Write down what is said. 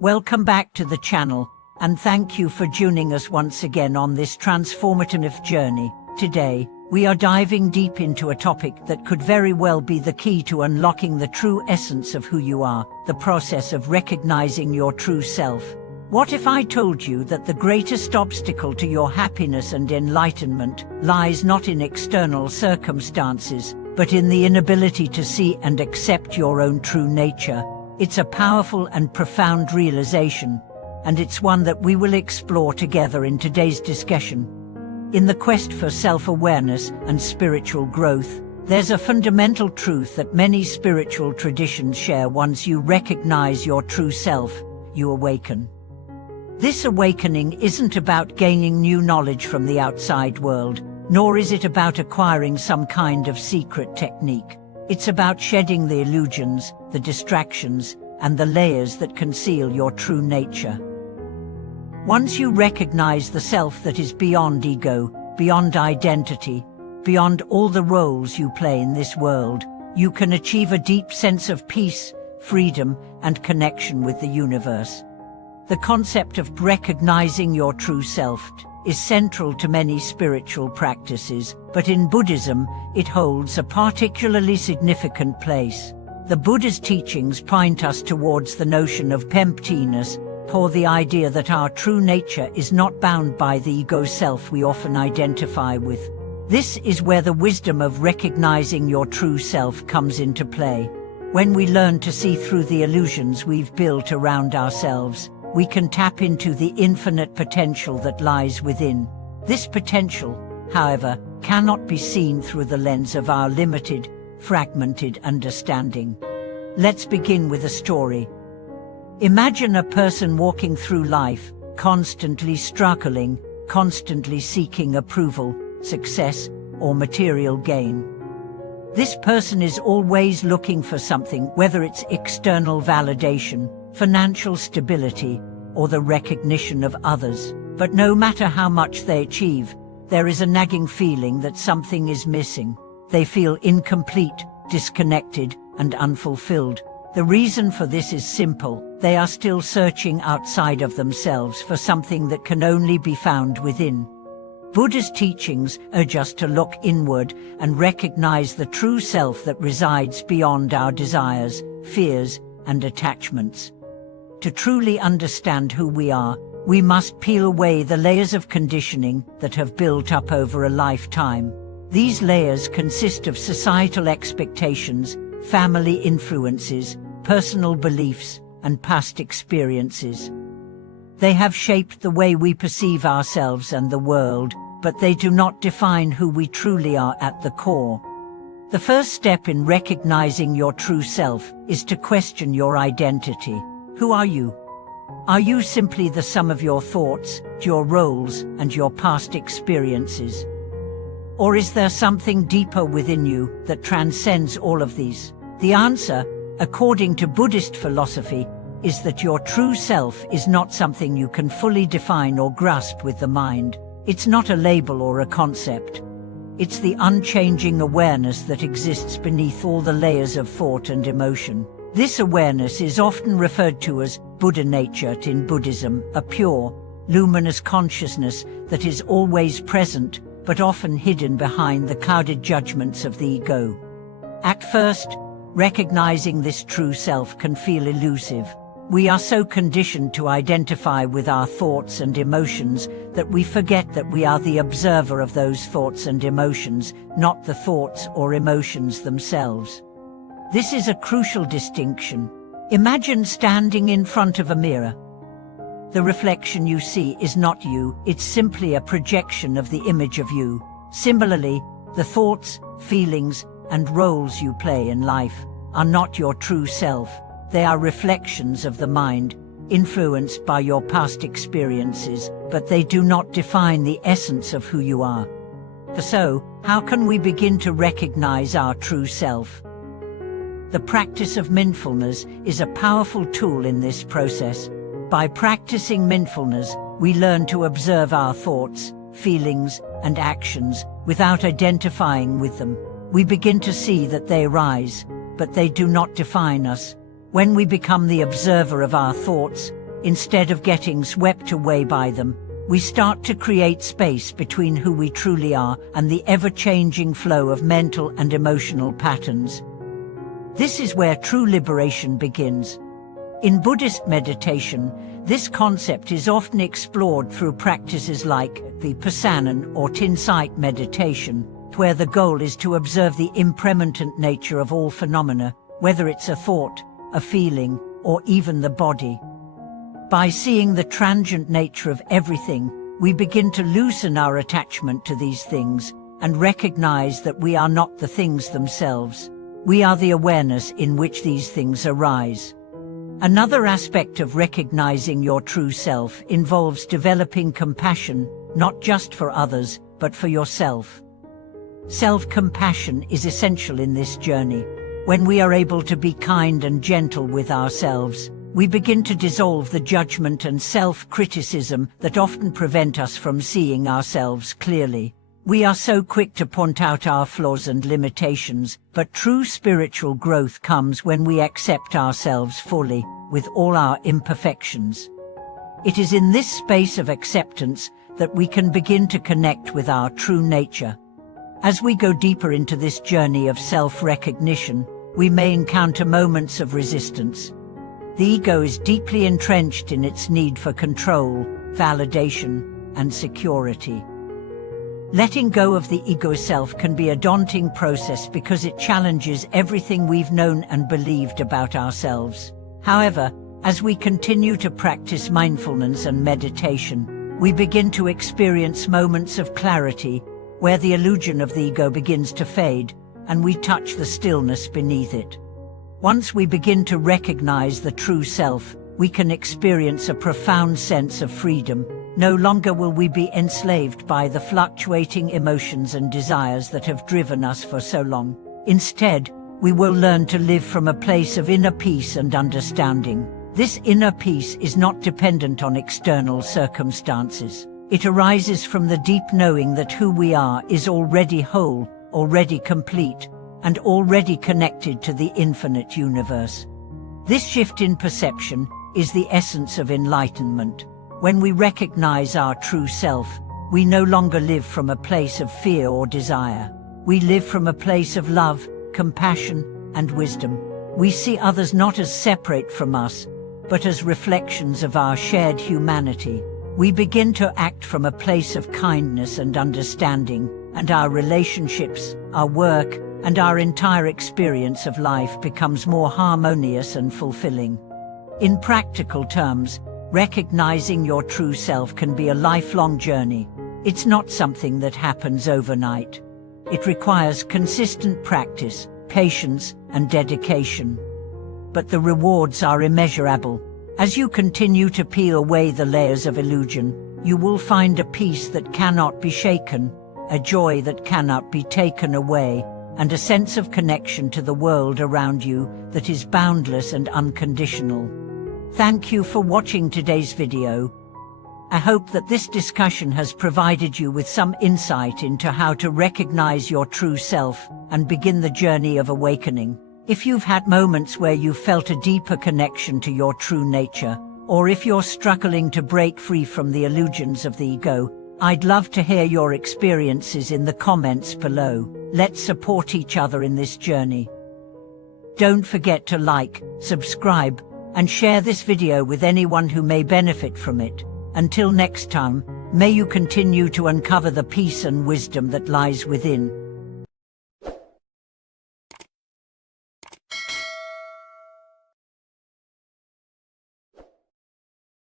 Welcome back to the channel, and thank you for joining us once again on this transformative journey. Today, we are diving deep into a topic that could very well be the key to unlocking the true essence of who you are, the process of recognizing your true self. What if I told you that the greatest obstacle to your happiness and enlightenment lies not in external circumstances, but in the inability to see and accept your own true nature? It's a powerful and profound realization, and it's one that we will explore together in today's discussion. In the quest for self-awareness and spiritual growth, there's a fundamental truth that many spiritual traditions share: once you recognize your true self, you awaken. This awakening isn't about gaining new knowledge from the outside world, nor is it about acquiring some kind of secret technique. It's about shedding the illusions, the distractions, and the layers that conceal your true nature. Once you recognize the self that is beyond ego, beyond identity, beyond all the roles you play in this world, you can achieve a deep sense of peace, freedom, and connection with the universe. The concept of recognizing your true self is central to many spiritual practices, but in Buddhism, it holds a particularly significant place. The Buddha's teachings point us towards the notion of emptiness, or the idea that our true nature is not bound by the ego self we often identify with. This is where the wisdom of recognizing your true self comes into play. When we learn to see through the illusions we've built around ourselves, we can tap into the infinite potential that lies within. This potential, however, cannot be seen through the lens of our limited, fragmented understanding. Let's begin with a story. Imagine a person walking through life, constantly struggling, constantly seeking approval, success, or material gain. This person is always looking for something, whether it's external validation, financial stability, or the recognition of others. But no matter how much they achieve, there is a nagging feeling that something is missing. They feel incomplete, disconnected, and unfulfilled. The reason for this is simple: they are still searching outside of themselves for something that can only be found within. Buddha's teachings urge us to look inward and recognize the true self that resides beyond our desires, fears, and attachments. To truly understand who we are, we must peel away the layers of conditioning that have built up over a lifetime. These layers consist of societal expectations, family influences, personal beliefs, and past experiences. They have shaped the way we perceive ourselves and the world, but they do not define who we truly are at the core. The first step in recognizing your true self is to question your identity. Who are you? Are you simply the sum of your thoughts, your roles, and your past experiences? Or is there something deeper within you that transcends all of these? The answer, according to Buddhist philosophy, is that your true self is not something you can fully define or grasp with the mind. It's not a label or a concept. It's the unchanging awareness that exists beneath all the layers of thought and emotion. This awareness is often referred to as Buddha nature in Buddhism, a pure, luminous consciousness that is always present, but often hidden behind the clouded judgments of the ego. At first, recognizing this true self can feel elusive. We are so conditioned to identify with our thoughts and emotions that we forget that we are the observer of those thoughts and emotions, not the thoughts or emotions themselves. This is a crucial distinction. Imagine standing in front of a mirror. The reflection you see is not you, it's simply a projection of the image of you. Similarly, the thoughts, feelings, and roles you play in life are not your true self. They are reflections of the mind, influenced by your past experiences, but they do not define the essence of who you are. So, how can we begin to recognize our true self? The practice of mindfulness is a powerful tool in this process. By practicing mindfulness, we learn to observe our thoughts, feelings, and actions without identifying with them. We begin to see that they arise, but they do not define us. When we become the observer of our thoughts, instead of getting swept away by them, we start to create space between who we truly are and the ever-changing flow of mental and emotional patterns. This is where true liberation begins. In Buddhist meditation, this concept is often explored through practices like the Pasanan or Tinsight meditation, where the goal is to observe the impermanent nature of all phenomena, whether it's a thought, a feeling, or even the body. By seeing the transient nature of everything, we begin to loosen our attachment to these things and recognize that we are not the things themselves. We are the awareness in which these things arise. Another aspect of recognizing your true self involves developing compassion, not just for others, but for yourself. Self-compassion is essential in this journey. When we are able to be kind and gentle with ourselves, we begin to dissolve the judgment and self-criticism that often prevent us from seeing ourselves clearly. We are so quick to point out our flaws and limitations, but true spiritual growth comes when we accept ourselves fully, with all our imperfections. It is in this space of acceptance that we can begin to connect with our true nature. As we go deeper into this journey of self-recognition, we may encounter moments of resistance. The ego is deeply entrenched in its need for control, validation, and security. Letting go of the ego self can be a daunting process because it challenges everything we've known and believed about ourselves. However, as we continue to practice mindfulness and meditation, we begin to experience moments of clarity where the illusion of the ego begins to fade and we touch the stillness beneath it. Once we begin to recognize the true self, we can experience a profound sense of freedom. No longer will we be enslaved by the fluctuating emotions and desires that have driven us for so long. Instead, we will learn to live from a place of inner peace and understanding. This inner peace is not dependent on external circumstances. It arises from the deep knowing that who we are is already whole, already complete, and already connected to the infinite universe. This shift in perception is the essence of enlightenment. When we recognize our true self, we no longer live from a place of fear or desire. We live from a place of love, compassion, and wisdom. We see others not as separate from us, but as reflections of our shared humanity. We begin to act from a place of kindness and understanding, and our relationships, our work, and our entire experience of life becomes more harmonious and fulfilling. In practical terms, recognizing your true self can be a lifelong journey. It's not something that happens overnight. It requires consistent practice, patience, and dedication. But the rewards are immeasurable. As you continue to peel away the layers of illusion, you will find a peace that cannot be shaken, a joy that cannot be taken away, and a sense of connection to the world around you that is boundless and unconditional. Thank you for watching today's video. I hope that this discussion has provided you with some insight into how to recognize your true self and begin the journey of awakening. If you've had moments where you felt a deeper connection to your true nature, or if you're struggling to break free from the illusions of the ego, I'd love to hear your experiences in the comments below. Let's support each other in this journey. Don't forget to like, subscribe, and share this video with anyone who may benefit from it. Until next time, may you continue to uncover the peace and wisdom that lies within.